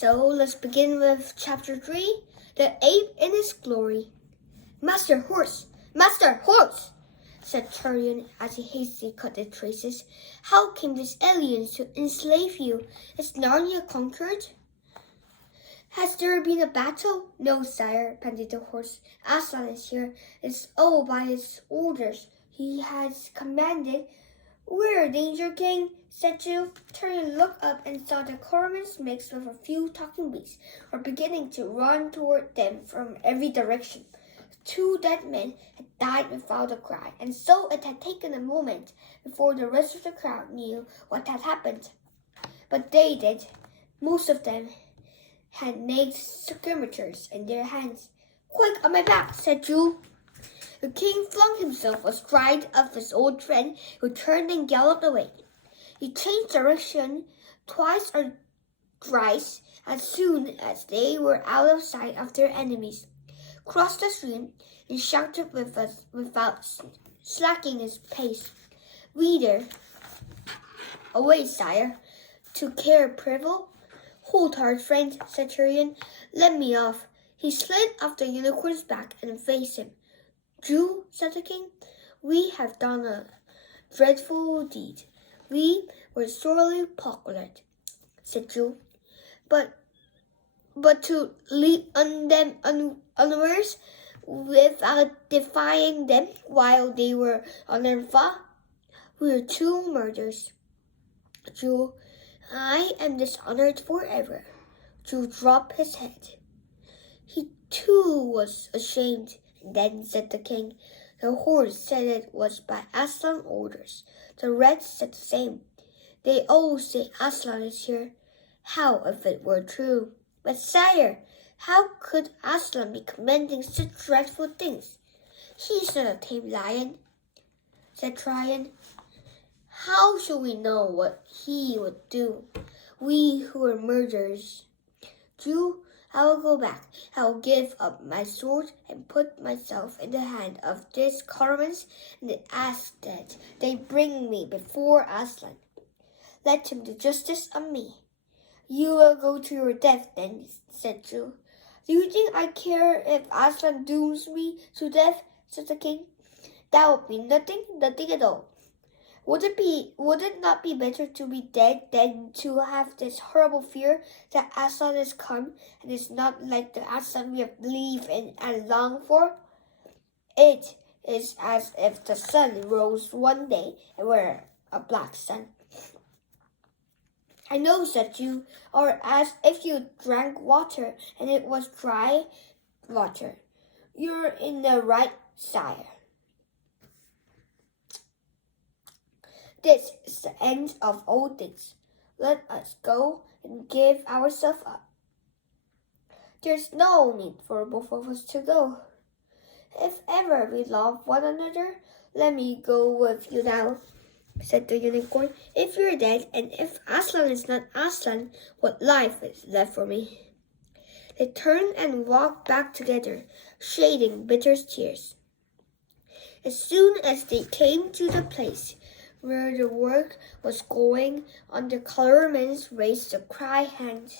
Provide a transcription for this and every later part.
So let's begin with chapter 3, The Ape in His Glory. Master Horse, said Tyrion as he hastily cut the traces. How came these aliens to enslave you? Is Narnia conquered? Has there been a battle? No, sire, panted the horse. Aslan is here. It's all by his orders. He has commanded. Where, Danger King? Said Jill. Tyrion looked up and saw the cormorants mixed with a few talking beasts were beginning to run toward them from every direction. 2 dead men had died without a cry, and so it had taken a moment before the rest of the crowd knew what had happened. But they did. Most of them had naked scimitars in their hands. Quick, on my back, said Jill. The king flung himself astride of his old friend, who turned and galloped away. He changed direction twice or thrice as soon as they were out of sight of their enemies, crossed the stream, and shouted without slacking his pace. Reader, away, sire. To Cair Privel. Hold hard, friend, said Tyrion. Let me off. He slid off the unicorn's back and faced him. Jew, said the king, we have done a dreadful deed. We were sorely pocketed, said Jew. But to leap on them unawares without defying them while they were on their foot, we are 2 murders. Jew, I am dishonored forever. Jew dropped his head. He too was ashamed. Then said the king, the horse said it was by Aslan's orders. The reds said the same. They all say Aslan is here. How if it were true? But sire, how could Aslan be commanding such dreadful things? He's not a tame lion, said Tyrion. How shall we know what he would do? We who are murderers. Jew, I will go back. I will give up my sword and put myself in the hand of these cormorants and ask that they bring me before Aslan. Let him do justice on me. You will go to your death then, said Jill. Do you think I care if Aslan dooms me to death? Said the king. That would be nothing at all. Would it not be better to be dead than to have this horrible fear that Aslan is come and is not like the Aslan we have believed in and longed for? It is as if the sun rose one day and were a black sun. I know, said you, or as if you drank water and it was dry water. You're in the right, sire. This is the end of all things. Let us go and give ourselves up. There's no need for both of us to go. If ever we love one another, let me go with you now, said the unicorn. If you're dead, and if Aslan is not Aslan, what life is left for me? They turned and walked back together, shedding bitter tears. As soon as they came to the place where the work was going on, the cormorants raised a cry and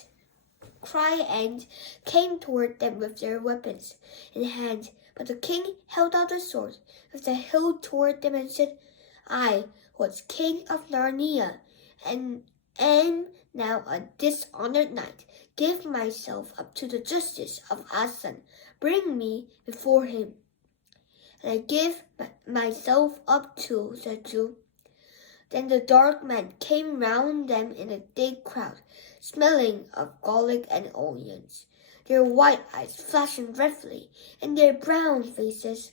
came toward them with their weapons in hand. But the king held out the sword with the hilt toward them and said, I was king of Narnia and am now a dishonored knight. Give myself up to the justice of Aslan. Bring me before him. And I give myself up too, said Jill. Then the dark man came round them in a thick crowd, smelling of garlic and onions, their white eyes flashing dreadfully in their brown faces.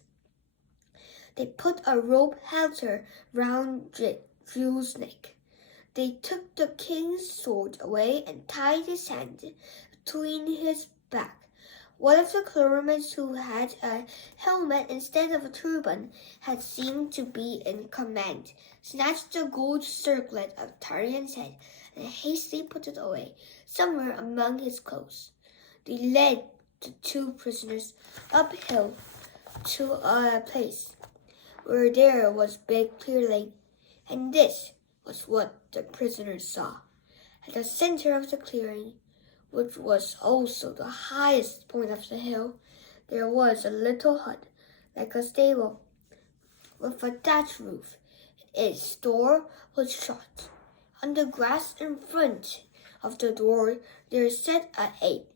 They put a rope halter round Drew's neck. They took the king's sword away and tied his hand between his back. One of the cormorants, who had a helmet instead of a turban, had seemed to be in command, snatched the gold circlet of Tyrion's head and hastily put it away somewhere among his clothes. They led the 2 prisoners uphill to a place where there was big clearing, and this was what the prisoners saw. At the center of the clearing which was also the highest point of the hill, there was a little hut, like a stable, with a thatched roof. Its door was shut. On the grass in front of the door there sat an ape,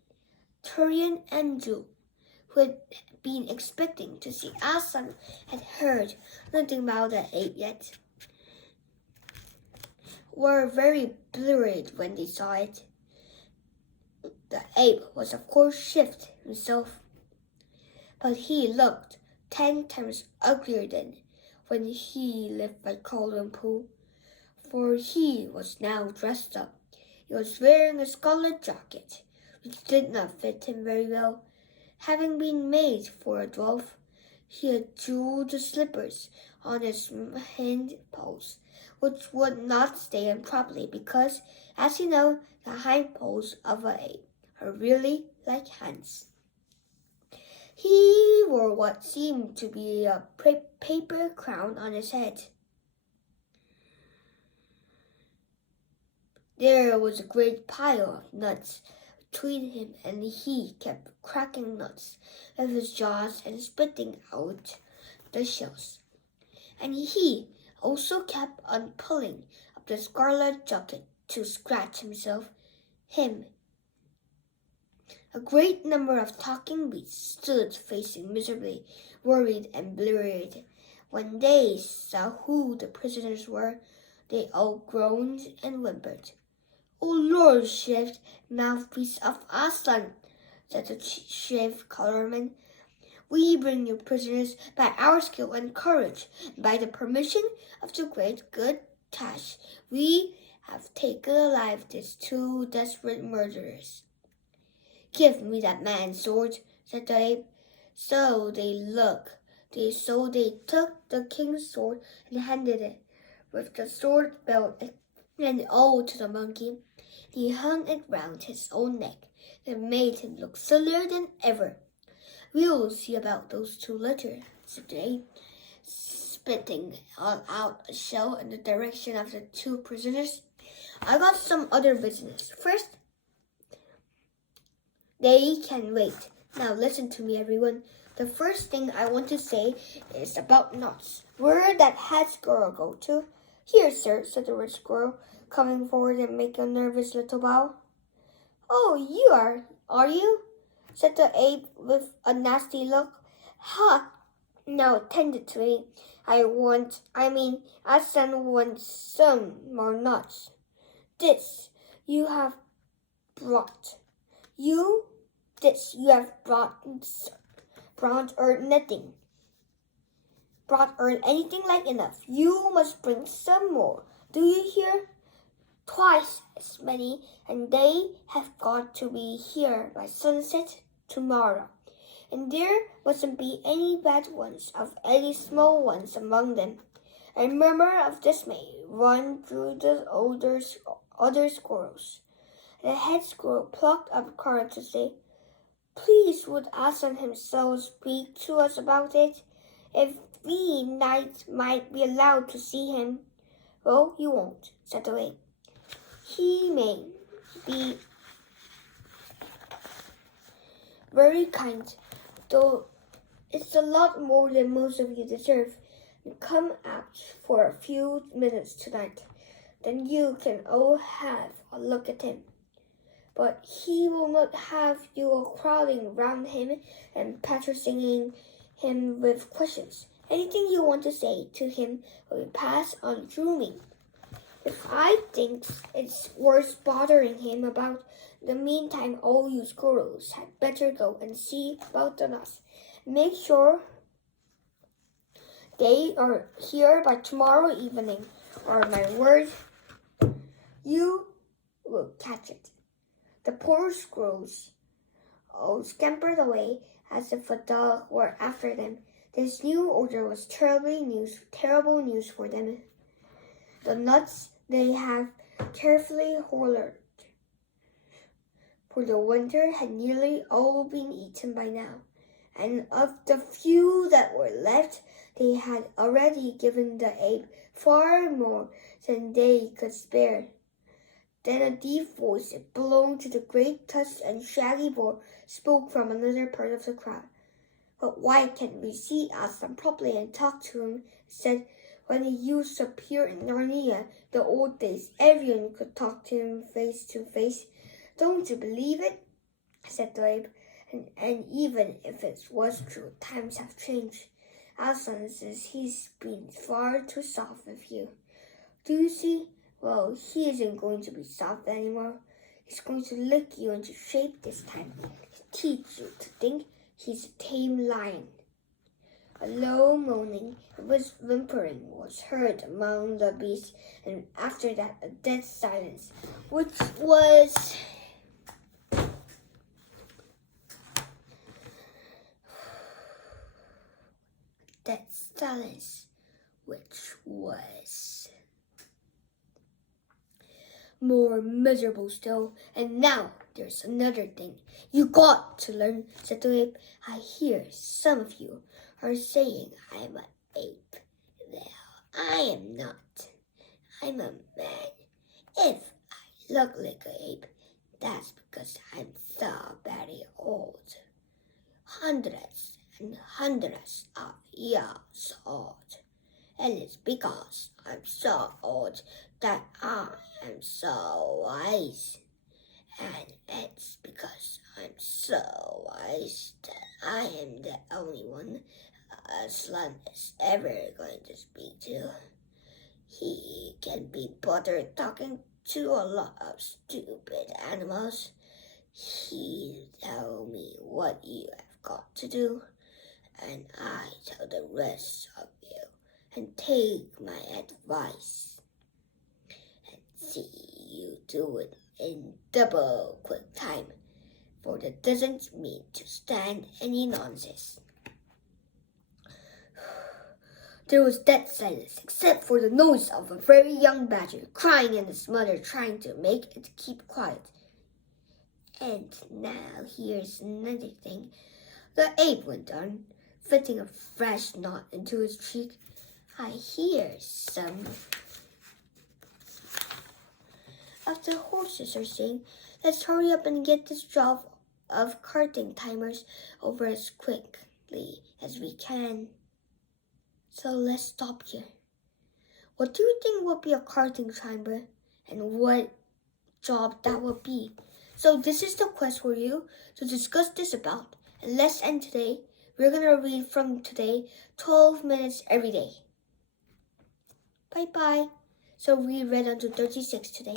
Turian and Jewel, who had been expecting to see Aslan, had heard nothing about the ape yet, were very blurred when they saw it. The ape was of course Shift himself, but he looked 10 times uglier than when he lived by Cauldron Pool, for he was now dressed up. He was wearing a scarlet jacket, which did not fit him very well, having been made for a dwarf. He had jeweled slippers on his hind paws, which would not stay in properly because, as you know, the hind paws of an ape are really like hands. He wore what seemed to be a paper crown on his head. There was a great pile of nuts between him, and he kept cracking nuts with his jaws and spitting out the shells. And he also kept on pulling up the scarlet jacket to scratch him. A great number of talking beasts stood facing miserably, worried and blurred. When they saw who the prisoners were, they all groaned and whimpered. "O Lord Shift, mouthpiece of Aslan," said the chief colorman, "we bring you prisoners by our skill and courage, and by the permission of the great good Tash. We have taken alive these 2 desperate murderers." "Give me that man's sword," said the ape. So they took the king's sword and handed it, with the sword belt and all, to the monkey. He hung it round his own neck and made him look sillier than ever. "We'll see about those 2 later," said the ape, spitting out a shell in the direction of the 2 prisoners. "I got some other business. First, they can wait. Now listen to me, everyone. The first thing I want to say is about nuts. Where'd that head squirrel go to?" "Here, sir," said the red squirrel, coming forward and making a nervous little bow. "Oh, you are you?" said the ape with a nasty look. "Ha! Now attend to me. Aslan wants some more nuts. This you have brought. This you have brought or nothing. Brought or anything like enough. You must bring some more. Do you hear? Twice as many, and they have got to be here by sunset tomorrow. And there mustn't be any bad ones of any small ones among them." A murmur of dismay ran through the other squirrels. The head squirrel plucked up courage to say, "Please would Aslan himself speak to us about it, if we knights might be allowed to see him." "Well, you won't," said the ape. "He may be very kind, though it's a lot more than most of you deserve. Come out for a few minutes tonight, then you can all have a look at him. But he will not have you all crowding round him and patronizing him with questions. Anything you want to say to him will be passed on through me. If I think it's worth bothering him about, in the meantime, all you squirrels had better go and see about the nuts. Make sure they are here by tomorrow evening, or my word, you will catch it." The poor squirrels all scampered away as if a dog were after them. This new order was terrible news for them. The nuts they had carefully hoarded for the winter had nearly all been eaten by now, and of the few that were left, they had already given the ape far more than they could spare. Then a deep voice that belonged to the great tusked and shaggy boar spoke from another part of the crowd. "But why can't we see Aslan properly and talk to him?" said. "When he used to appear in Narnia, the old days, everyone could talk to him face to face. Don't you believe it?" said the ape. And even if it was true, times have changed. Aslan says he's been far too soft with you. Do you see? Well, he isn't going to be soft anymore. He's going to lick you into shape this time, teach you to think he's a tame lion." A low moaning and whimpering was heard among the beasts, and after that a dead silence, which was more miserable still. "And now there's another thing you got to learn," said the ape. "I hear some of you are saying I'm an ape. Well, I am not. I'm a man. If I look like an ape, that's because I'm so very old. Hundreds and hundreds of years old. And it's because I'm so old that I am so wise. And it's because I'm so wise that I am the only one Aslan is ever going to speak to. He can be bothered talking to a lot of stupid animals. He tell me what you have got to do, and I tell the rest of you, and take my advice, and see you do it in double quick time, for that doesn't mean to stand any nonsense." There was dead silence, except for the noise of a very young badger crying and his mother trying to make it keep quiet. "And now here's another thing," the ape went on, fitting a fresh knot into his cheek. "I hear some of the horses are saying, let's hurry up and get this job of carting timers over as quickly as we can. So let's stop here. What do you think would be a carting timer, and what job that would be? So this is the quest for you to discuss this about. And let's end today. We're going to read from today 12 minutes every day. Bye-bye. So we read until 36 today.